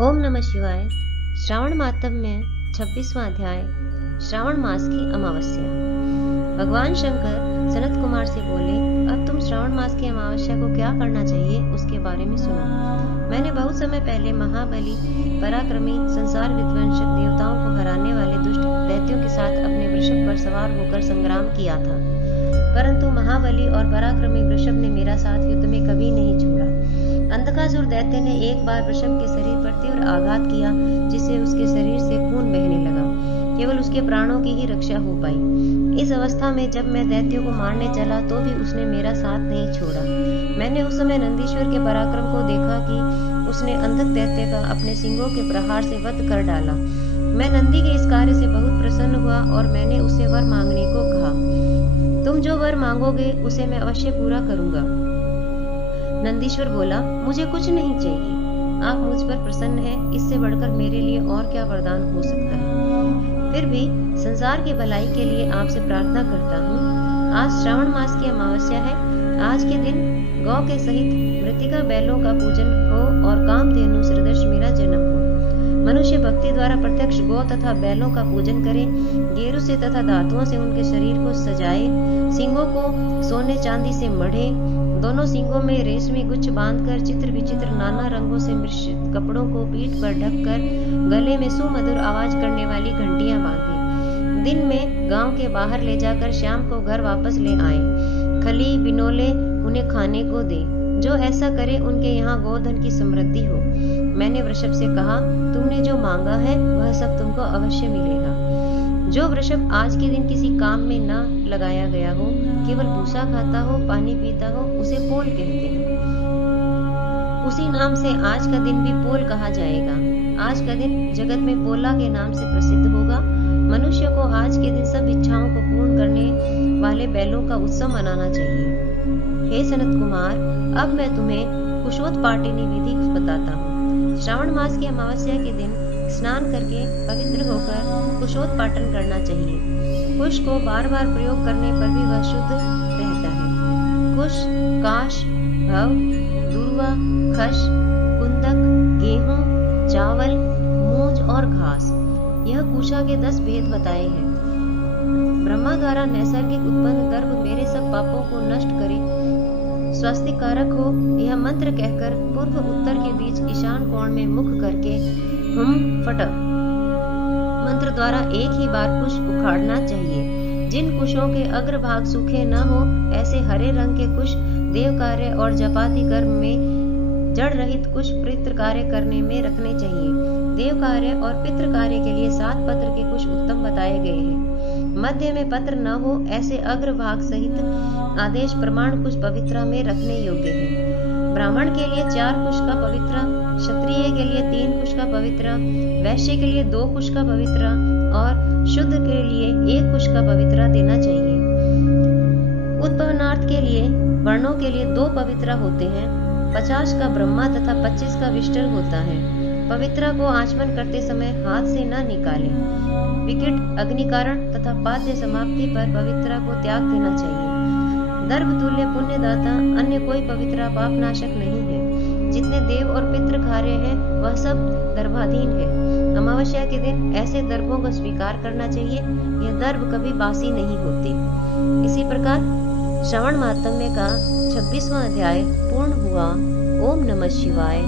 ओम नमः शिवाय। श्रावण मातम में 26वां अध्याय, श्रावण मास की अमावस्या। भगवान शंकर सनत कुमार से बोले, अब तुम श्रावण मास की अमावस्या को क्या करना चाहिए उसके बारे में सुनो। मैंने बहुत समय पहले महाबली, पराक्रमी, संसार विध्वंसक, देवताओं को हराने वाले दुष्ट दैत्यों के साथ अपने वृषभ पर सवार होकर संग्राम किया था, परंतु महाबली और पराक्रमी वृषभ ने मेरा साथ युद्ध में कभी नहीं छोड़ा। अंधकासुर दैत्य ने एक बार वृषभ के शरीर पर तीव्र आघात किया, जिससे उसके शरीर से खून बहने लगा। केवल उसके प्राणों की ही रक्षा हो पाई। इस अवस्था में जब मैं दैत्यों को मारने चला तो भी उसने मेरा साथ नहीं छोड़ा। मैंने उस समय नंदीश्वर के पराक्रम को देखा कि उसने अंधक दैत्य का अपने सिंगों के प्रहार से वध कर डाला। मैं नंदी के इस कार्य से बहुत प्रसन्न हुआ और मैंने उससे वर मांगने को कहा। तुम जो वर मांगोगे उसे मैं अवश्य पूरा करूंगा। नंदीश्वर बोला, मुझे कुछ नहीं चाहिए। आप मुझ पर प्रसन्न हैं, इससे बढ़कर मेरे लिए और क्या वरदान हो सकता है। फिर भी संसार की भलाई के लिए आपसे प्रार्थना करता हूँ। आज श्रावण मास की अमावस्या है। आज के दिन गौ के सहित मृतिका बैलों का पूजन हो और कामधेनु सदृश मेरा जन्म हो। मनुष्य भक्ति द्वारा प्रत्यक्ष गौ तथा बैलों का पूजन करे, गेरू से तथा धातुओं से उनके शरीर को सजाए, सिंगों को सोने चांदी से मढ़े, दोनों सिंगों में रेशमी गुच्छ बांधकर चित्र विचित्र नाना रंगों से मिश्रित कपड़ों को पीठ पर ढककर गले में सुमधुर आवाज करने वाली घंटियां बांधे। दिन में गांव के बाहर ले जाकर शाम को घर वापस ले आए। खली बिनोले उन्हें खाने को दे। जो ऐसा करे उनके यहाँ गोधन की समृद्धि हो। मैंने वृषभ से कहा, तुमने जो मांगा है वह सब तुमको अवश्य मिलेगा। जो वृषभ आज के दिन किसी काम में न लगाया गया हो, केवल भूसा खाता हो, पानी पीता हो, उसे पोल कहते हैं। उसी नाम से आज का दिन भी पोल कहा जाएगा। आज का दिन जगत में पोला के नाम से प्रसिद्ध होगा। मनुष्य को आज के दिन सब इच्छाओं को पूर्ण करने वाले बैलों का उत्सव मनाना चाहिए। हे सनत कुमार, अब मैं तुम्हें कुशोत्पाटिनी विधि बताता हूँ। श्रावण मास की अमावस्या के दिन स्नान करके पवित्र होकर कुशोत्पाटन करना चाहिए। कुश को बार बार प्रयोग करने पर भी वह शुद्ध रहता है। कुश, काश, भव, दुर्वा, खश, कुंदक, गेहूं, चावल, मूंज और घास, यह कुशा के 10 भेद बताए हैं। ब्रह्मा द्वारा नैसर्गिक उत्पन्न गर्भ मेरे सब पापों को नष्ट करे, स्वास्थ्य कारक हो, यह मंत्र कहकर पूर्व उत्तर के बीच ईशान कोण में मुख करके हुम फट मंत्र द्वारा एक ही बार कुश उखाड़ना चाहिए। जिन कुशों के अग्रभाग सूखे न हो, ऐसे हरे रंग के कुश देव कार्य और जपाति कर्म में, जड़ रहित कुश पितृ कार्य करने में रखने चाहिए। देव कार्य और पितृ कार्य के लिए 7 पत्र के कुश उत्तम बताए गए हैं। मध्य में पत्र न हो, ऐसे अग्रभाग सहित आदेश प्रमाण कुश पवित्रा में रखने योग्य है। ब्राह्मण के लिए 4 कुश का पवित्रा, क्षत्रिय के लिए 3 कुश का पवित्रा, वैश्य के लिए 2 कुश का पवित्रा और शुद्ध के लिए 1 कुश का पवित्रा देना चाहिए। उत्पन्नार्थ के लिए वर्णों के लिए 2 पवित्रा होते हैं। 50 का ब्रह्मा तथा 25 का विष्टल होता है। पवित्रा को आचमन करते समय हाथ से न निकालें। विकट अग्निकारण तथा पाद्य समाप्ति पर पवित्रा को त्याग देना चाहिए। दर्भ तुल्य पुण्यदाता अन्य कोई पवित्रा पापनाशक नहीं है। जितने देव और पितृ कार्य हैं वह सब दर्भाधीन है। अमावस्या के दिन ऐसे दर्भों को स्वीकार करना चाहिए। यह दर्भ कभी बासी नहीं होती। इसी प्रकार श्रवण मातम्य का 26वां अध्याय पूर्ण हुआ। ओम नमः शिवाय।